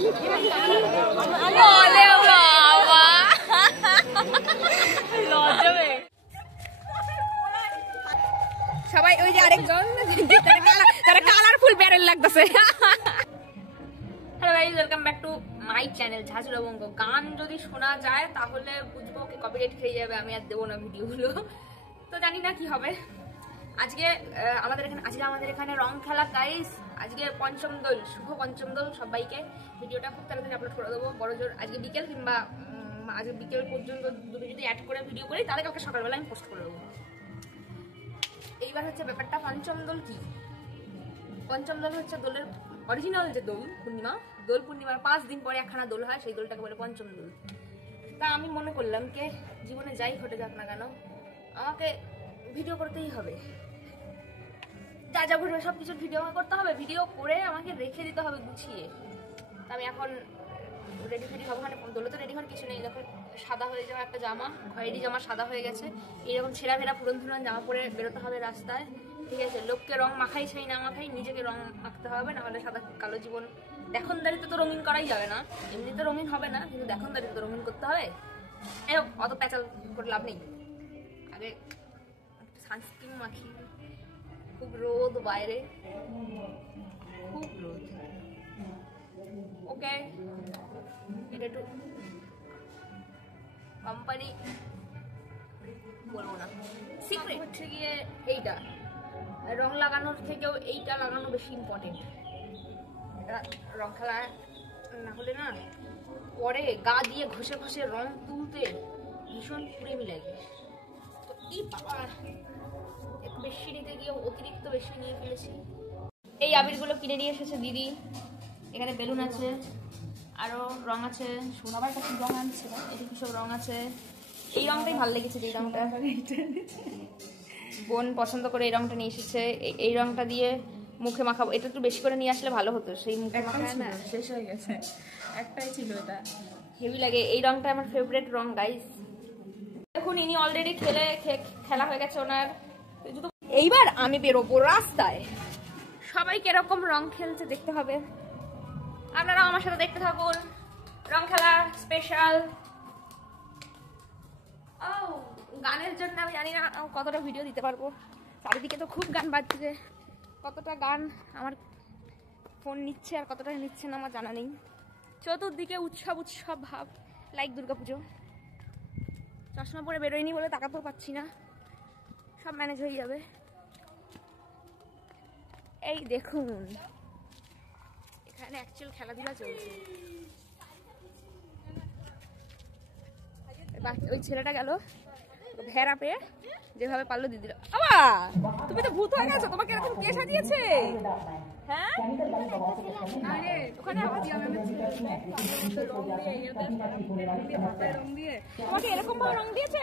সবাই ওই যে আরেকজন তারা কালারফুল ব্যারেল লাগতেছে। Hello guys, welcome back to my channel Jhanjhur Banga. গান যদি শোনা যায় তাহলে বুঝবো কি কপিরাইট খেয়ে যাবে, আমি আর দেবো না ভিডিওগুলো। তো জানি না কি হবে। আজকে আমাদের এখানে রং খেলা গাইস। আজকে পঞ্চম দোল, শুভ পঞ্চম দোল সবাইকে। ভিডিওটা খুব তাড়াতাড়ি আপলোড করে দেবো, বড় জোর আজকে বিকেল কিংবা আজকে বিকেল পর্যন্ত দুটো যদি অ্যাড করে ভিডিও করি তাহলে কালকে সকালবেলা আমি পোস্ট করে দেবো। এইবার হচ্ছে ব্যাপারটা, পঞ্চম দোল কি? পঞ্চম দোল হচ্ছে দোলের অরিজিনাল যে দোল পূর্ণিমার 5 দিন পরে একখানা দোল হয়, সেই দোলটাকে বলে পঞ্চম দোল। তা আমি মনে করলাম কে জীবনে যাই ঘটে যাক না কেন আমাকে ভিডিও করতেই হবে। যা যা ঘটবে সব কিছুর ভিডিও আমাকে করতে হবে, ভিডিও করে আমাকে রেখে দিতে হবে গুছিয়ে। তা আমি এখন রেডি ফেডি হবো। মানে দোলে তো রেডি হওয়ার কিছু নেই, দেখো সাদা হয়ে যাওয়া একটা জামা, খয়েরি জামা সাদা হয়ে গেছে। এইরকম ছেঁড়া ফেরা পুরন জামা পরে বেরোতে হবে রাস্তায়, ঠিক আছে? লোককে রং মাখাই চাই না মাখাই, নিজেকে রং মাখতে হবে, নাহলে সাদা কালো জীবন। দেখনদারিতে তো রঙিন করাই যাবে না, এমনিতে রঙিন হবে না, কিন্তু দেখনদারিতে তো রঙিন করতে হবে। অত প্যাচাল করে লাভ নেই। আগে সানস্ক্রিন মাখি, খুব রোদ বাইরে, খুব রোদ। ওকে, এটা একটু কোম্পানি বলবো না, সিক্রেট হচ্ছে গিয়ে এইটা। রং লাগানোর থেকেও এইটা লাগানো বেশি ইম্পর্টেন্ট। রং খেলা না হলে না পরে গা দিয়ে ঘষে ঘষে রং তুলতে ভীষণ প্রেমী লাগে। তো এই বাবা একটু বেশি নিতে গিয়ে অতিরিক্ত বেশি নিয়ে ফেলেছি। এই আবিরগুলো কিনে নিয়ে এসেছে দিদি। এখানে বেলুন আছে, আরো রং আছে, সোনাবার কাছে রং আনছে না, এটা কি সব রং আছে। এই রংটাই ভালো লেগেছে, যে রংটা বোন পছন্দ করে এই রংটা নিয়ে এসেছে। এই রংটা দিয়ে মুখে মাখাবো। এটা একটু বেশি করে নিয়ে আসলে ভালো হতো, সেই মুখে মাখায় না, শেষ হয়ে গেছে, একটাই ছিল, এটা হেভি লাগে। এই রংটা আমার ফেভারিট রং গাইস। দেখুন ইনি অলরেডি খেলা হয়ে গেছে ওনার। এইবার আমি বেরোবো রাস্তায়, সবাই কিরকম রং খেলছে দেখতে হবে। আপনারাও আমার সাথে দেখতে থাকুন রং খেলা স্পেশাল। গানের জন্য আমি জানি না কতটা ভিডিও দিতে পারবো, চারিদিকে তো খুব গান বাজছে। কতটা গান আমার ফোন নিচ্ছে আর কতটা নিচ্ছে না আমার জানা নেই। চতুর্দিকে উৎসব উৎসব ভাব, লাইক দুর্গাপুজো। চশমা পরে বেরোয়নি বলে তাকাতেও পাচ্ছি না, সব ম্যানেজ হয়ে যাবে। এই দেখুন এখানে অ্যাকচুয়াল খেলাধুলা চলছে। ওই ছেলেটা গেল ভেড়া পেয়ে, যেভাবে পারলো দিদি। বাবা তুমি তো ভূত হয়ে গেছো, তোমাকে এরকম কে সাজিয়েছে? হ্যাঁ ওখানে তোমাকে এরকম ভাবে রং দিয়েছে?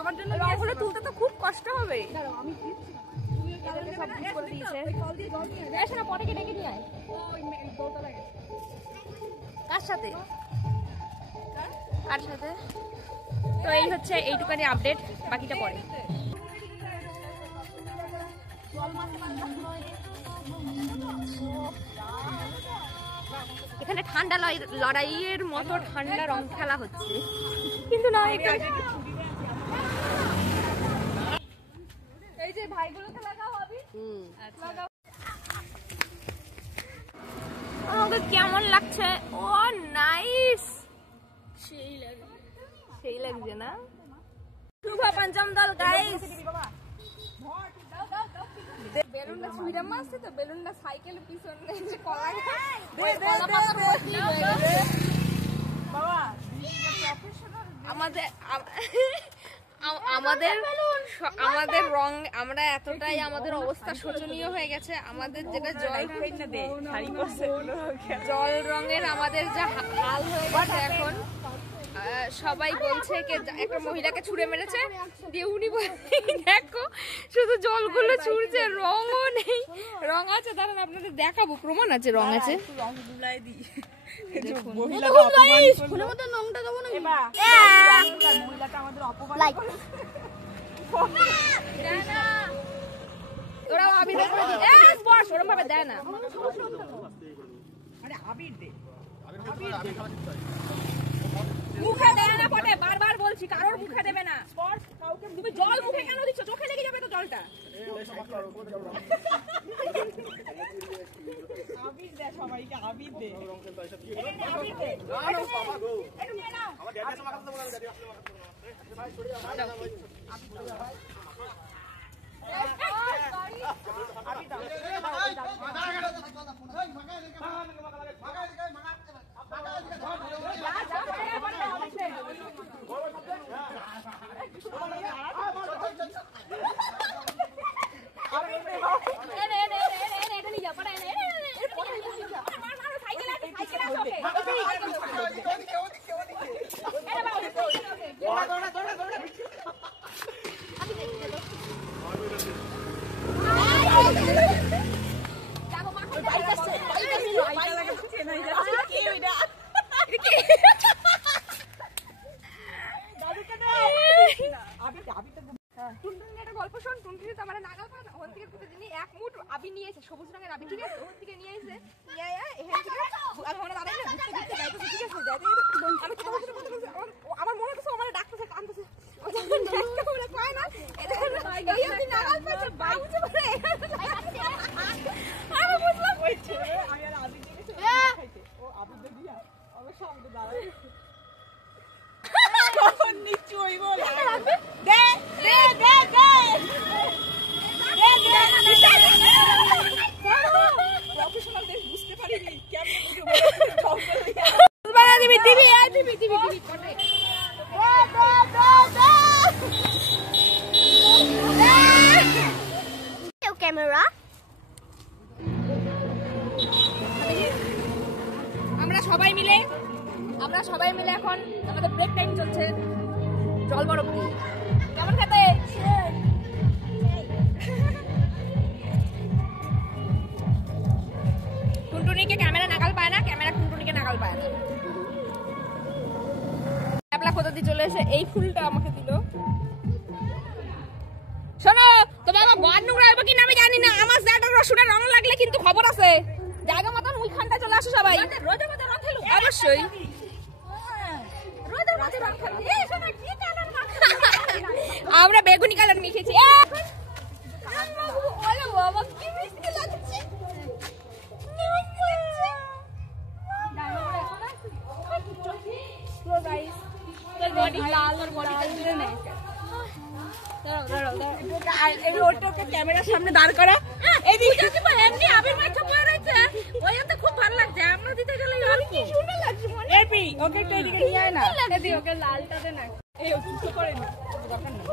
আমার জন্য রংগুলো তুলতে তো খুব কষ্ট হবে। আমি পরে কে ডেকে নিয়ে আয়। কার সাথে? কার সাথে? তো এই হচ্ছে এইটুকানি আপডেট, বাকিটা পরে। এখানে ঠান্ডা লড়াইয়ের মতো ঠান্ডা রং খেলা হচ্ছে, কিন্তু না এই যে ভাইগুলোকে লাগাও হবে। আমাকে কেমন লাগছে? ও নাইস, সেই লাগছে না? শুভ পঞ্চম দল গাইস। বেলুনটা ছুঁড়ে মারছে তো, বেলুনটা সাইকেলের পিছনে আমাদের রং, আমরা এতটাই আমাদের অবস্থা শোচনীয় হয়ে গেছে। আমাদের যেটা জল রঙের আমাদের যা হাল হয়ে গেছে এখন। সবাই বলছে একটা মহিলাকে ছুঁড়ে মেরেছে দিয়ে উনি দেখো শুধু জলগুলো ছুঁড়ছে, রঙও নেই। রং আছে, দাঁড়ান আপনাদের দেখাবো, প্রমাণ আছে রং আছে। ওরাও আবির বস ওরম ভাবে দেয় না। মুখে দেয় না ফটে, বারবার বলছি কারোর মুখে দেবে না। তুমি জল মুখে কেন দিচ্ছ? চোখে লেগে যাবে তো জলটা। আবির দে সবাইকে, আবির দে। সবুজ রঙের আবি, ঠিক আছে? ওর থেকে নিয়ে এসে আমার মনে হচ্ছে আমার ডাকতেছে, কাঁদতেছে। নিচু হইব দে দে দে দে প্রফেশনাল দেশ বুঝতে পারিনি কেমন দিবি দিবি দিবি দিবি দিবি কোটে ক্যামেরা। আমরা সবাই মিলে এখন আমাদের ব্রেক টাইম চলছে। জল বরফ দিয়ে কেমন খেতে? টুনটুনিকে ক্যামেরা নাগাল পায় না, ক্যামেরা টুনটুনিকে নাগাল পায় না। ক্যাবলা কোথা দিয়ে চলে এসে এই ফুলটা আমাকে দিল। শোনো, তবে আমার ঘর নোংরা হবে কিনা আমি জানি না। আমার জায়গা রসুনের রং লাগলে কিন্তু খবর আছে। জায়গা মতন ওইখানটা চলে আসো সবাই। অবশ্যই আমরা বেগুনি কালার মিশিয়েছি। ক্যামেরার সামনে দাঁড় করা এমনি আবির মাঠে পড়ে রয়েছে, ওই তো খুব ভালো লাগছে। আমরা দিতে গেলে কি সুন্দর লাগছে। ওকে একটু এদিকে নিয়ে আয় না, ওকে লালটা দে না। এই অসুস্থ করে না, দরকার নেই।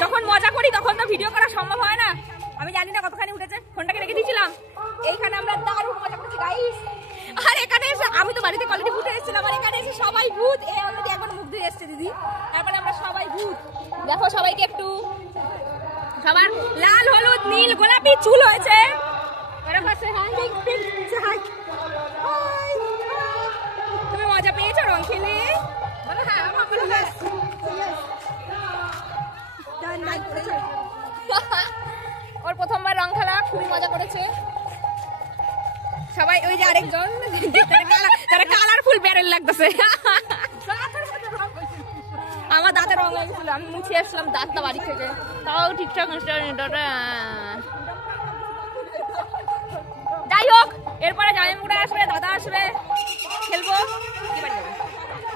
যখন মজা করি তখন তো ভিডিও করা সম্ভব হয় না। আমি জানি না কতখানি উঠেছে, ফোনটাকে রেখে দিয়েছিলাম। এইখানে আমরা দারুণ মজা করছি গাইস। আর এখানে এসে আমি তো বাড়িতে কোয়ালিটি ভূতে এসেছিলাম, আর এখানে এসে সবাই ভূত। এই অলরেডি একবার মুখ ধুয়ে এসছে দিদি, তারপরে আমরা সবাই ভূত। দেখো সবাইকে একটু, সবার লাল হলুদ নীল গোলাপি চুল হয়েছে। তুমি মজা পেয়েছো রং খেলে? ওর প্রথমবার রং খেলা, খুবই মজা করেছে সবাই। ওই যে আরেকজন তারা কালারফুল ব্যারেল লাগতেছে। আমার দাঁতের রং হয়ে গেছিল, আমি মুছে আসলাম দাঁতটা বাড়ি থেকে, তাও ঠিকঠাক। যাই হোক, এরপরে জামাইমুড়া আসবে, দাদা আসবে, খেলবো। কি বাড়ি যাবো?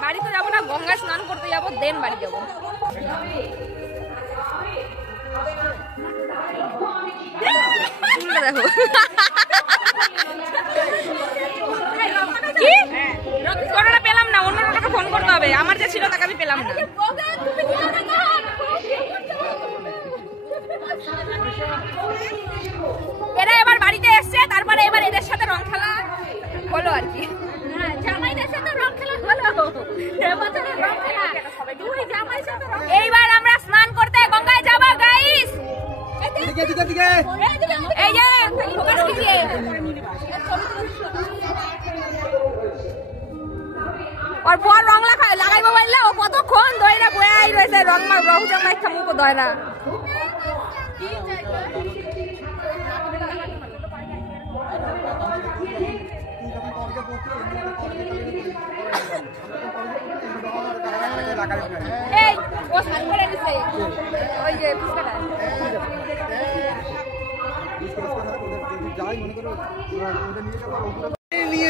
বাড়ি তো যাবো না, গঙ্গা স্নান করতে যাবো, দেন বাড়ি যাবো। দেখো কি টোটোটা পেলাম না, অন্য টোটোকে ফোন করতে হবে। আমার যে ছিল তাকে আমি পেলাম না। এরা এবার বাড়িতে এসছে, তারপরে এবার এদের সাথে রং খেলা হলো আর কি। জামাইদের সাথে রং খেলা হলো, এইবার আমরা স্নান করতে গঙ্গায় যাবো গাইস। এই যে ফোকাস कीजिए। और বল রং লাগাইবো বললে ও কতক্ষণ দইরা বয়াই রইছে, রং জামাই খামুকো দয় না। এই ও স্নান করে নিছে, ওই যে ফুসকাটা যাই মনে করো ওটা নিয়ে যাবো নিয়ে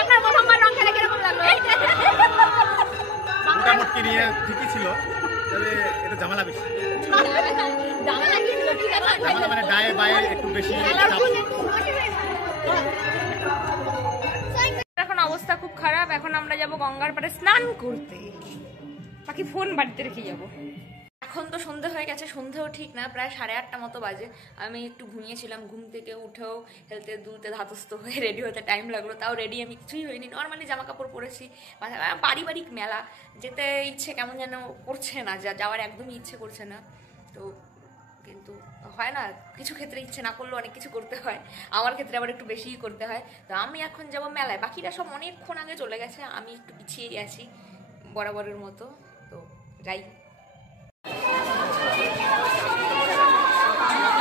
আপনার প্রথমবার রং খেলে কিরকম লাগলো? মোটামুটি নিয়ে ঠিকই ছিল, তবে এটা ঝামেলা বেশি। মানে গায়ে বায়ে একটু বেশি। এখন অবস্থা খুব খারাপ। এখন আমরা যাব গঙ্গার পাড়ে স্নান করতে, বাকি ফোন বাড়িতে রেখে যাবো। এখন তো সন্ধে হয়ে গেছে, সন্ধেও ঠিক না, প্রায় 8:30 মতো বাজে। আমি একটু ঘুমিয়েছিলাম, ঘুম থেকে উঠেও হেলতে দুলতে ধাতস্থ হয়ে রেডি হতে টাইম লাগলো। তাও রেডি আমি কিছুই হইনি, নর্মালি জামা কাপড় পরেছি। পারিবারিক মেলা, যেতে ইচ্ছে কেমন যেন করছে না, যাওয়ার একদমই ইচ্ছে করছে না। তো কিন্তু হয় না, কিছু ক্ষেত্রে ইচ্ছে না করলেও অনেক কিছু করতে হয়। আমার ক্ষেত্রে আবার একটু বেশিই করতে হয়। তো আমি এখন যাবো মেলায়, বাকিরা সব অনেকক্ষণ আগে চলে গেছে, আমি একটু পিছিয়ে গেছি বরাবরের মতো। তো যাই,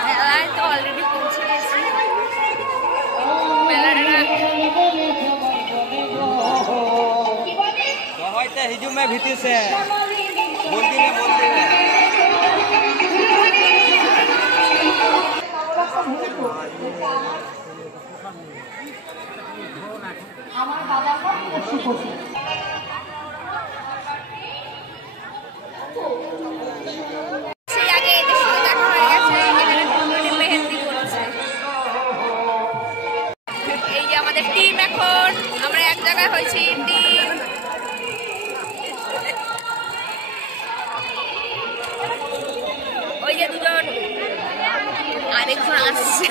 মেলায় তো অলরেডি পৌঁছে গেছি। মেলাটা হিজু মে ভিতর সে বলতি না আমার দাদা পশু পশু ওই যে দুজন আরেকজন আসছে।